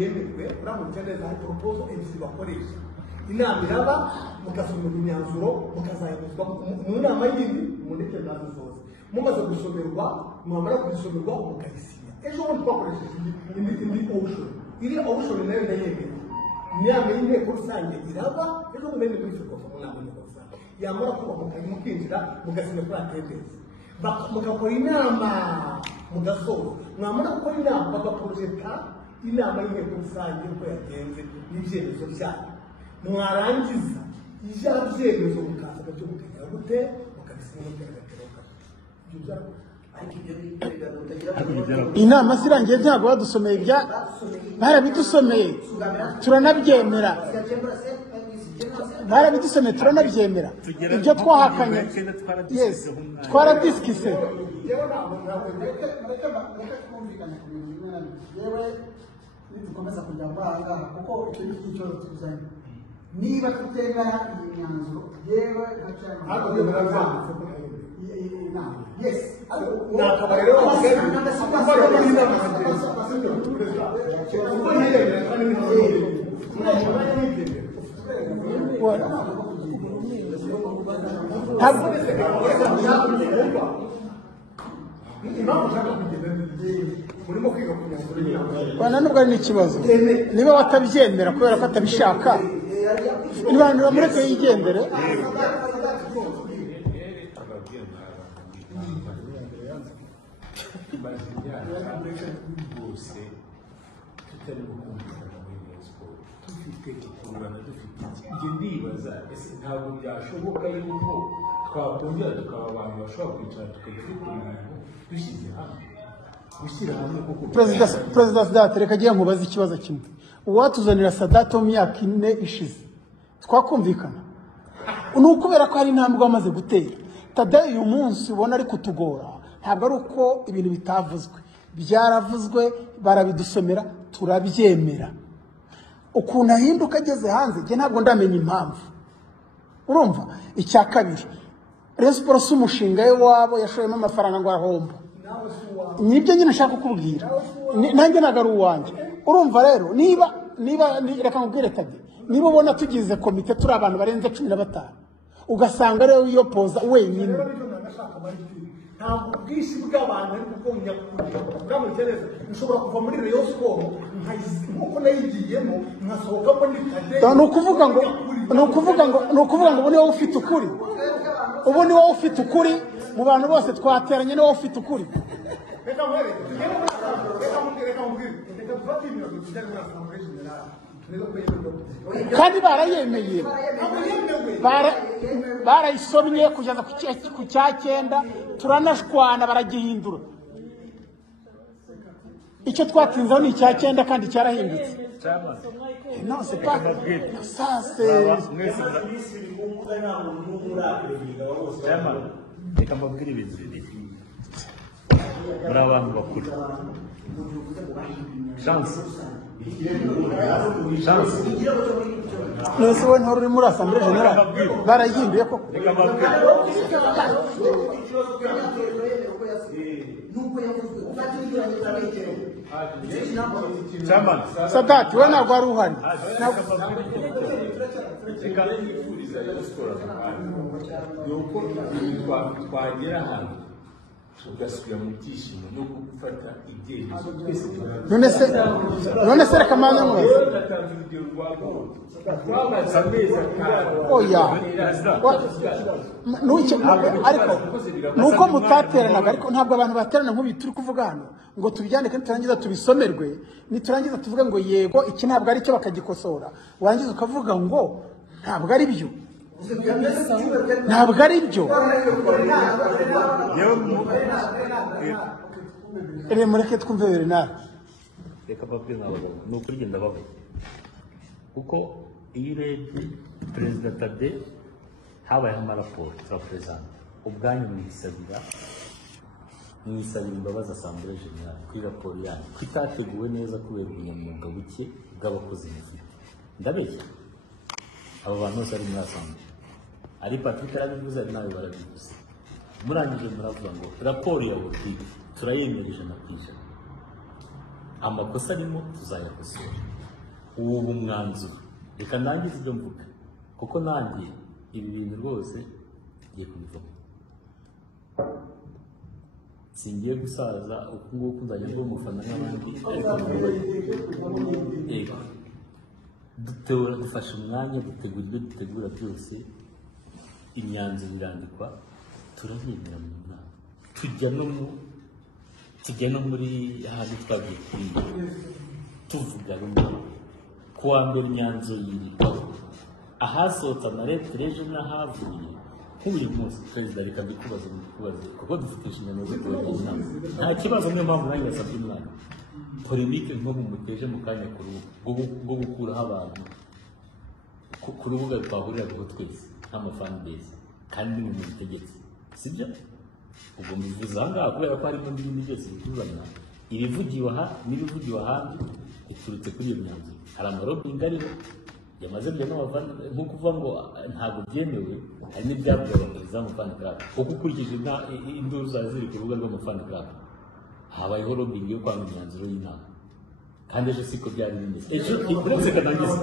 yemejwe uramutse neza hari proposal ebyiri bakoresha inama iraba mugasomera imyanzuro mukazayaguzwa mu nama yindi mu ndetse nazo zose mumaze gusomerwa mwamara kubisomerwa mukabisinya ejo bundi twakoresheje indi option iri option nayo ndayemera inama y'inteko rusange iraba ejo bundi ni muri mu nama y'inteko rusange yamara kuba mukinjira mugasinya kuri attendance mugakora inama mugasoza mwamara gukora inama bagaprojecta inama y'inteko rusange uko yagenze n'ibyemezo byayo mwarangiza ijabyemezo mukaza byo gutegera gute mukabisinya inama sirangiye ntabwo badusomeye ibya barabidusomeye turanabyemera barabidusomeye turanabyemera ibyo twahakanye yes twaradiskise dukomeza kujya mbanga kuko icyo ni cyo tuzanye niba tutemera iyi myanzuro yewe yes nakabarero bana nubwo ari n'ikibazo niba batabyemera kubera ko atabishaka niba mureke yigendere ntabwo byashoboka yuko twakongera tukaba abantu bashobora kwicara tukajya dukora ibintu dushyize hamwe gushyira hamwe kuko perezida Sadate reka agiye nkubaza ikibazo kimwe uwatuzanira Sadate mu myaka 4 ishize twakumvikana ni ukubera ko hari intambwe wamaze gutera Tade uyu munsi ubona ari kutugora ntabwo ari uko ibintu bitavuzwe byaravuzwe barabidusomera turabyemera ukuntu ahinduka ageze hanze je ntabwo ndamenya impamvu urumva icya kabiri Response umushinga we wabo yashoyemo amafaranga ngo arahomba nibyo nyine nshaka kukubwira nanjye nagaru wanje urumva rero niba reka nkubwire Tade niba ubona tugize komite turi abantu barenze 15 ugasanga rero iyo poza wenyine ntabwo bwishi bw'abantu ari kuko nyakuri uramutse neza ushobora kuva muri Rayon Sport nkuko nayigiyemo nkasohokamo n'Itade ni ukuvuga ngo ubu ni wowe ufite ukuri ubu ni wowe ufite ukuri mu bantu bose twateranye ni wowe ufite ukuri reka dufate ibintu bijyanye na Assemblée Générale kandi barayemeye barayisomye kugeza ku cya 9 turanashwana baragihindura icyo twatinzeho ni icya 9 kandi cyarahindutse non c'est pas ça c'est reka mbabwire ibintu bibiri muri abantu bakuru chance nose we ntoro uri muri Assemblée Générale barayihinduye koko Sadate we ntabwo ari uhari nuko twagera hano tugasubira mu byishimo no gufata ibyemezo twese none se reka mwana mwaza oya ariko nuko mutateranaga ariko ntabwo abantu baterana nk'ubi turi kuvuga hano ngo tubyandike niturangiza tubisomerwe niturangiza tuvuge ngo yego iki ntabwo ari cyo bakagikosora warangiza ukavuga ngo ntabwo ari byo ntabwo ari byo mureke twumve Bernard reka babwire n'abagabo ni ukuri genda babaye kuko iyo urebye perezida Tade habayeho amaraporo za perezida ubwanyu mwisabira imbabazi Assemblée Générale kuri raporo yanyu ko itateguwe neza kubera ubunyamwuga buke bw'abakozi mufite ndabeshya aba bantu bose ari muri Assemblée ari Patrick arabivuze ari nawe barabivuze murangije muravuga ngo raporo ya audit turayemereje na pije amakosa arimo tuzayakosora. Ubu mwanzuro reka nangize ibyo mvuga kuko nanjye ibi bintu rwose ngiye kubivamo, singiye gusaza uku nguku nzajya mba umufana n'abandi, ariko dufashe umwanya dutegura ibyo dutegura byose, imyanzuro irandikwa, turahindura mu nama, tujya no muri handi twagiye kwiga tuvuga rumwe. Kuwa mbere imyanzuro yirirwaho, ahasohotse amaletire ejo n'ahavuye nk'uyu munsi perezida reka mbikubaze kuko dufite inshingano zo kubagira inama, nta kibazo. Niyo mpamvu nanjye nasabye umwana polemike nk'ubu muteje mu kanya bwo gukuraho abantu ku rubuga twahuriraho twese nk'amafani base kandi ni mu butegetsi, sibyo? ubwo mbivuze aha ngaha kubera ko harimo n'ibindi byose bituzana, ibivugiwe aha n'ibivugiwe ahandi biturutse kuri iyo myanzuro. Hari amarobingi ariho yamaze kujya n'abafana nko kuvuga ngo ntabwo byemewe, hari n'ibyavuye abakuriza amafani club kuko ukurikije induru zawe ziri ku rubuga rw'amafani club habayeho robingi yo kwanga imyanzuro y'inama, kandi ejo siko byari bimeze. Ejo uretse kanangiza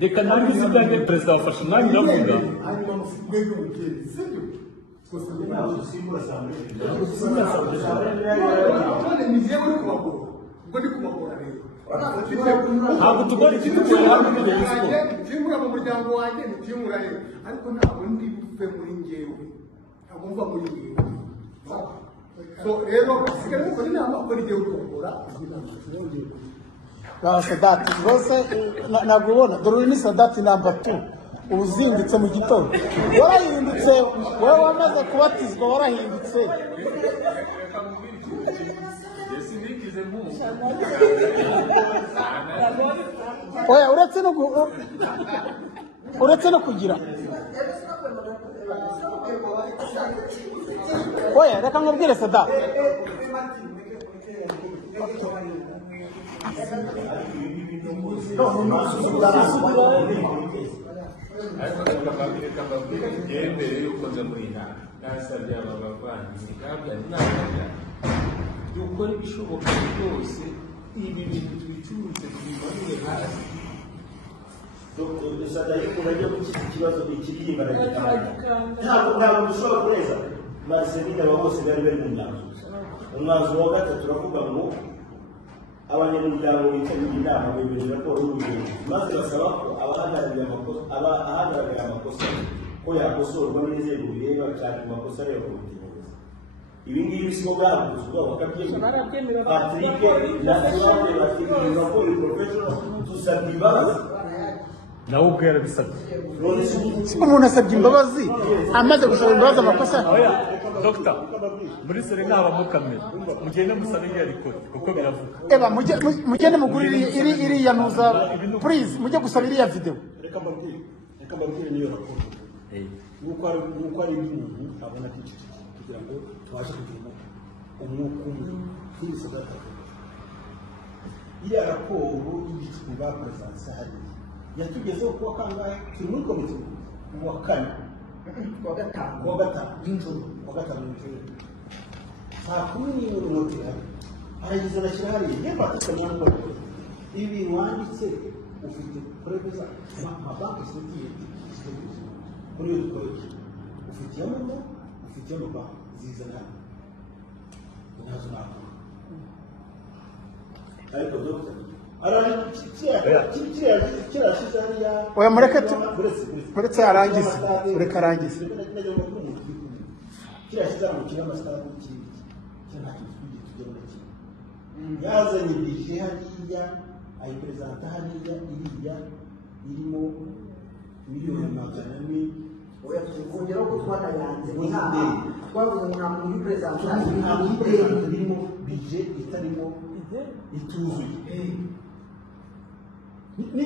reka nangize ibyanjye, perezida wafashe umwanya uravuga ntabwo tugora ikidutera hamwe n'ibyo siporo. Timura mu muryango wanjye ntimura rero, ariko ntabwo ndi buve muri njyewe, ntabwo mva muri njyewe. So rero sigara ko inama ko rigiye gukora Sadati rwose ntabwo ubona, dore ni Sadati namba 2 uzindutse mu gitondo, warahindutse wowe wamaze kubatizwa, warahindutse. Oya, uretse no kugira oya, reka nkubwire Sadati, ariko reka mbabwire mbere y'uko nza muri iyi nama nasabye aba bavandimwe kabya inama dukora ibishoboka byose ibi bintu tubicuruze tubimanure hasi. Dusada yuko bajya gukira ikibazo ikiririmba na gitanga ntabwo dushobora kureza Marcelina aba bose bari mu myanzuro. Umwanzuro wa gatatu uravuga ngo abanyamuryango bitabiriye inama bemeje raporo y'ubuyobozi maze basaba ko abahagarariye amakosa ko yakosorwa n'inzego bireba cyane ku makosa areba ku buyobozi. Ibi ngibi siko bwavuzwa bakabyemera. Patrick na Claude bategereza ko iyi professional tusabye imbabazi nawe ubwo yarabisabye. Umuntu asabye imbabazi amaze gusaba imbabazi amakosa. Oya Dr. muri sore naba mukamera mugende musabe ya report kuko biravuga. Eba mugende mugurire iriya nuza please, mujye gusaba iriya video. Reka mbabwire niyo raporo nuko ari umuntu abona ko kugira ngo twaje kugira umwuka umwe twese gatatu. Iya raporo y'igitsina bwa presidence hari yatugezeho kuwa kangahe turi muri komite wa kane wa gatanu n'ijoro saa 10:00 aragize nashyira hariya niba atakanya ngo ibi wanditse ufite kurekuza amabanki sitiye muri uyu dukoresha ufitiyemo banki zizana nazo nakora ariko dogita Oya mureke arangize, mureke arangize. yazanye bije hariya ayipresenta hariya iriya irimo miliyoni 400. Oya tukongera ko twanayanze inama twavuze ngo ntabwo muri presenta irimo bije itarimo ituzuye. Ni